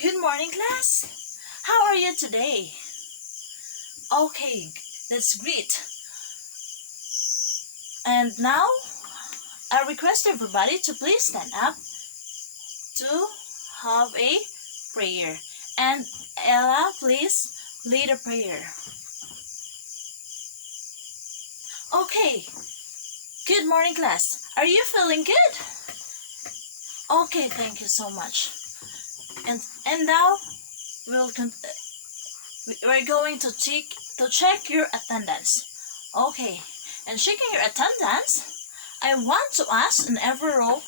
Good morning, class. How are you today? Okay, that's great. And now, I request everybody to please stand up to have a prayer. And Ella, please lead a prayer. Okay, good morning, class. Are you feeling good? Okay, thank you so much. And now we're going to check your attendance. Okay, and checking your attendance, I want to ask in every row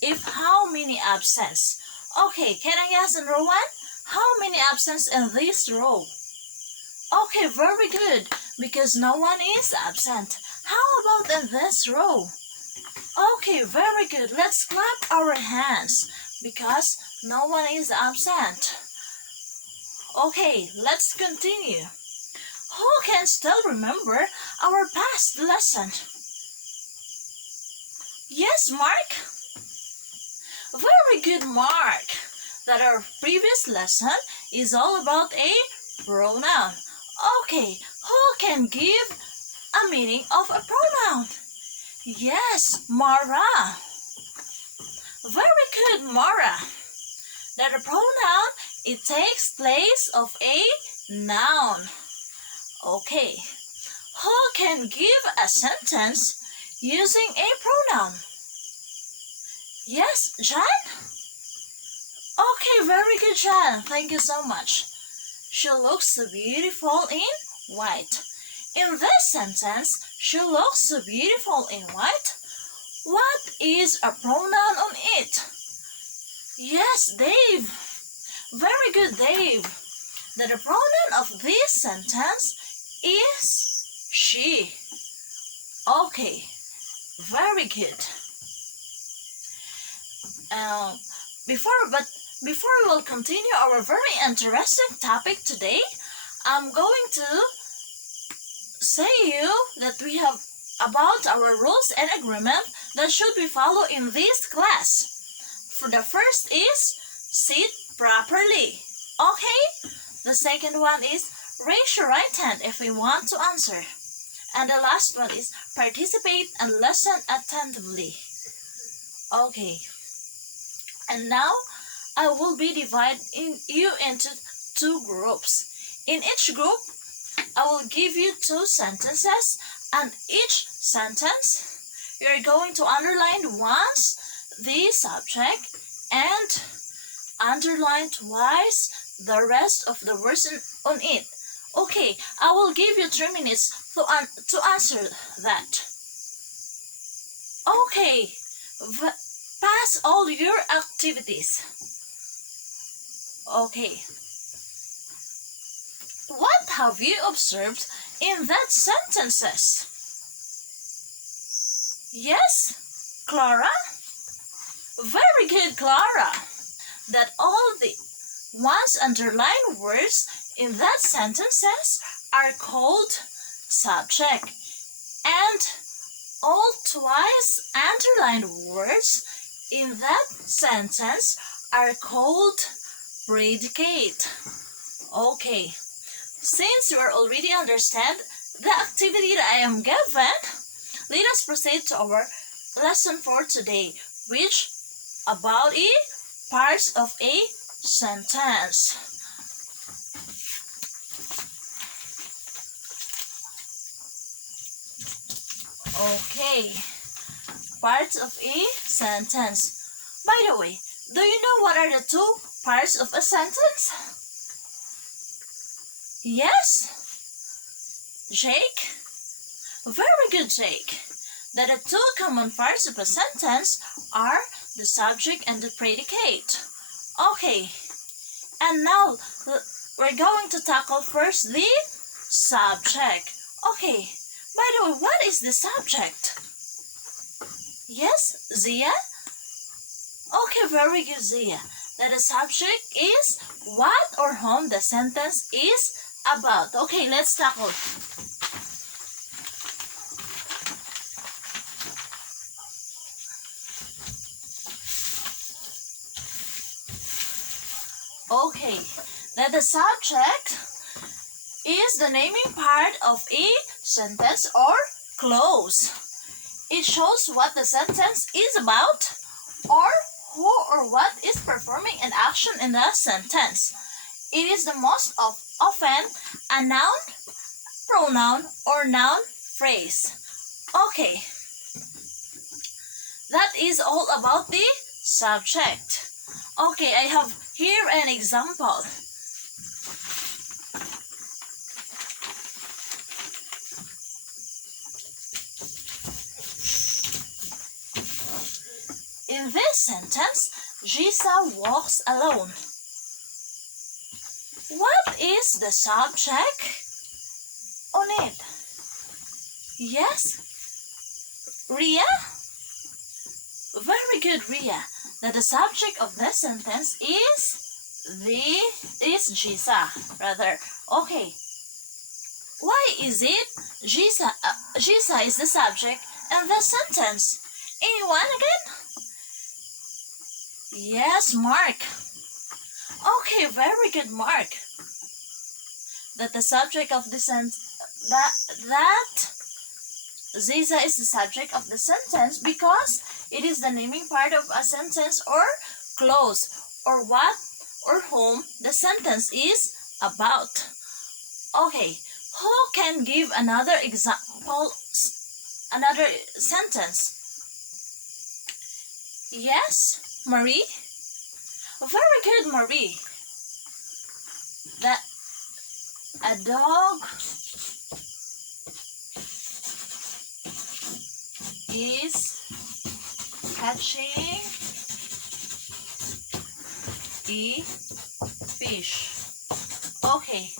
if how many absence. Okay, can I ask in row 1? How many absence in this row? Okay, very good, because no one is absent. How about in this row? Okay, very good. Let's clap our hands because no one is absent. Okay, let's continue. Who can still remember our past lesson? Yes, Mark? Very good, Mark. That our previous lesson is all about a pronoun. Okay, who can give a meaning of a pronoun? Yes, Mara. Very good, Mara. That a pronoun, it takes place of a noun. Okay, who can give a sentence using a pronoun? Yes, Jan? Okay, very good, Jan. Thank you so much. She looks so beautiful in white. In this sentence, she looks so beautiful in white. What is a pronoun on it? Yes, Dave. Very good, Dave. The pronoun of this sentence is she. Okay, very good. Before we will continue our very interesting topic today, I'm going to say you that we have about our rules and agreement that should be followed in this class. For the first is sit properly. Okay? The second one is raise your right hand if we want to answer. And the last one is participate and listen attentively. Okay. And now I will be dividing you into 2 groups. In each group, I will give you 2 sentences, and each sentence you are going to underline once the subject and underline twice the rest of the words on it. Okay, I will give you 3 minutes to answer that. Okay, pass all your activities. Okay. What have you observed in that sentences? Yes, Clara? Very good, Clara. That all the once underlined words in that sentences are called subject, and all twice underlined words in that sentence are called predicate. Okay, since you are already understand the activity that I am given, let us proceed to our lesson for today, which about parts of a sentence. Okay, parts of a sentence. By the way, do you know what are the 2 parts of a sentence? Yes? Jake? Very good, Jake. That the 2 common parts of a sentence are the subject and the predicate. Okay, and now we're going to tackle first the subject. Okay, by the way, what is the subject? Yes, Zia? Okay, very good, Zia. That the subject is what or whom the sentence is about. Okay, let's tackle. Okay, that the subject is the naming part of a sentence or clause. It shows what the sentence is about or who or what is performing an action in the sentence. It is the most often a noun, pronoun, or noun phrase. Okay, that is all about the subject. Okay, I have here an example. In this sentence, Jisa walks alone. What is the subject on it? Yes, Ria? Very good, Ria. That the subject of this sentence is Jisa, rather. Okay. Why is it Jisa? Jisa is the subject in the sentence. Anyone again? Yes, Mark. Okay, very good, Mark. That the subject of the that Ziza is the subject of the sentence because it is the naming part of a sentence or clause or what or whom the sentence is about. Okay, who can give another example, another sentence? Yes, Marie? Very good, Marie. That a dog is catching a fish. Okay,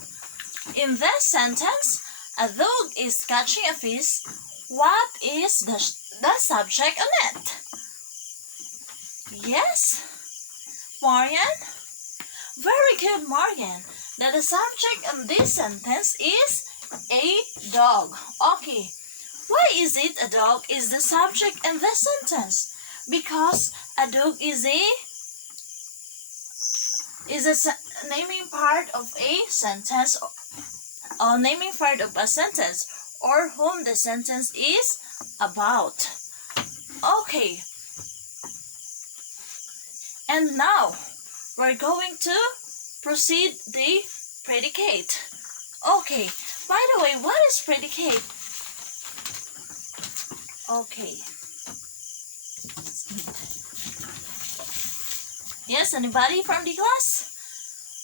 in this sentence, a dog is catching a fish. What is the subject on it? Yes, Marian? Very good, Marian. That the subject of this sentence is a dog. Okay, why is it a dog is the subject in this sentence? Because a dog is a naming part of a sentence or naming part of a sentence or whom the sentence is about. Okay. And now we're going to proceed the predicate. Okay. By the way, what is predicate? Okay. Yes, anybody from the class?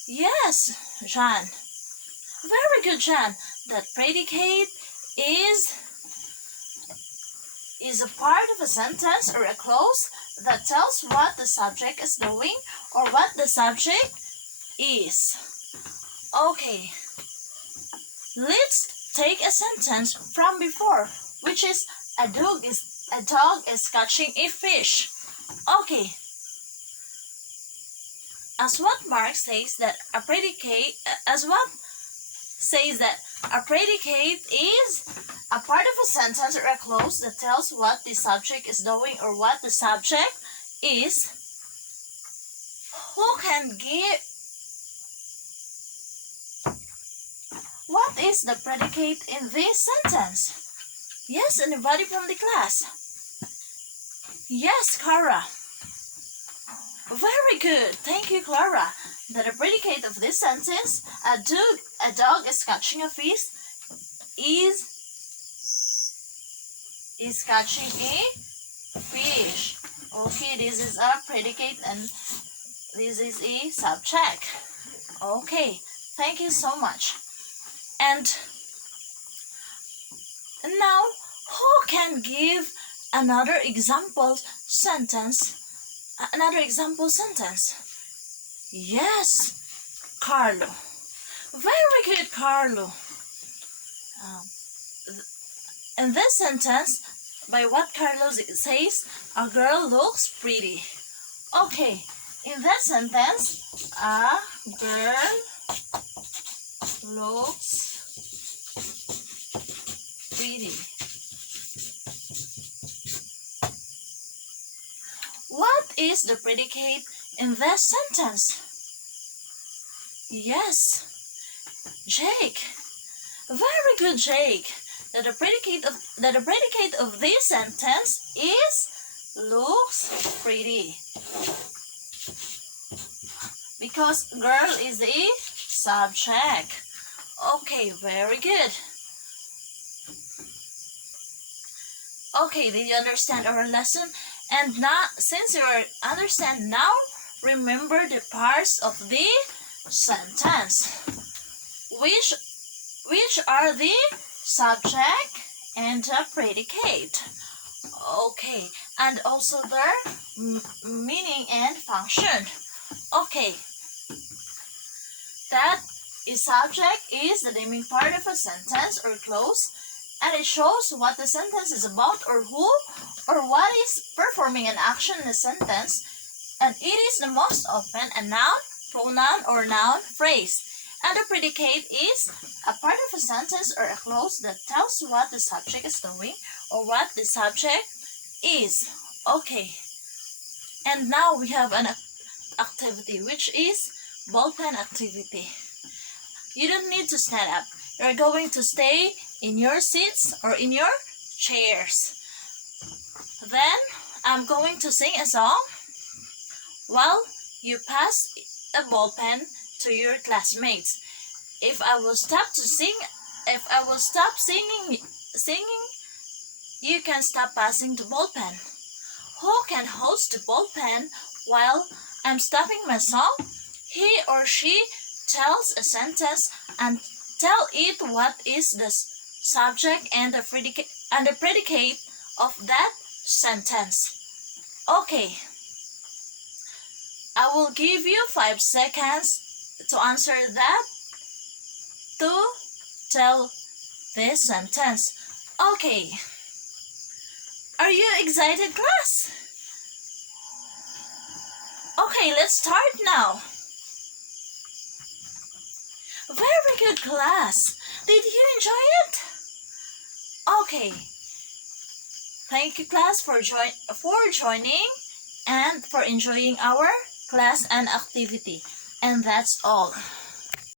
Yes, Jean. Very good, Jean. That predicate is a part of a sentence or a clause that tells what the subject is doing or what the subject is. Okay. Let's take a sentence from before, which is a dog is catching a fish. Okay. As what Mark says that a predicate is a part of a sentence or a clause that tells what the subject is doing or what the subject is. Who can give? What is the predicate in this sentence? Yes, anybody from the class? Yes, Clara. Very good. Thank you, Clara. That the predicate of this sentence, a dog is catching a fish, is catching a fish. Okay, this is a predicate and this is a subject. Okay, thank you so much. And now, who can give another example sentence? Yes, Carlo. Very good, Carlo. In this sentence, by what Carlos says, a girl looks pretty. Okay, in that sentence, a girl looks pretty. What is the predicate in this sentence? Yes, Jake. Very good, Jake. That the predicate of this sentence is looks pretty. Because girl is the subject. Okay, very good. Okay, did you understand our lesson? And now, since you understand now, remember the parts of the sentence. Which are the subject and the predicate. Okay, and also their meaning and function. Okay, that is subject is the naming part of a sentence or clause, and it shows what the sentence is about or who or what is performing an action in a sentence, and it is the most often a noun, pronoun, or noun phrase. And the predicate is a part of a sentence or a clause that tells what the subject is doing or what the subject is. Okay. And now we have an activity, which is ballpen activity. You don't need to stand up. You're going to stay in your seats or in your chairs. Then I'm going to sing a song while you pass a ballpen to your classmates. If I will stop singing, you can stop passing the ballpen. Who can hold the ballpen while I'm stopping my song? He or she tells a sentence and tell it what is the subject and the predicate of that sentence. Okay. I will give you 5 seconds to answer that, to tell this sentence. Okay. Are you excited, class? Okay, let's start now. Very good, class. Did you enjoy it? Okay. Thank you, class, for joining and for enjoying our class and activity. And that's all.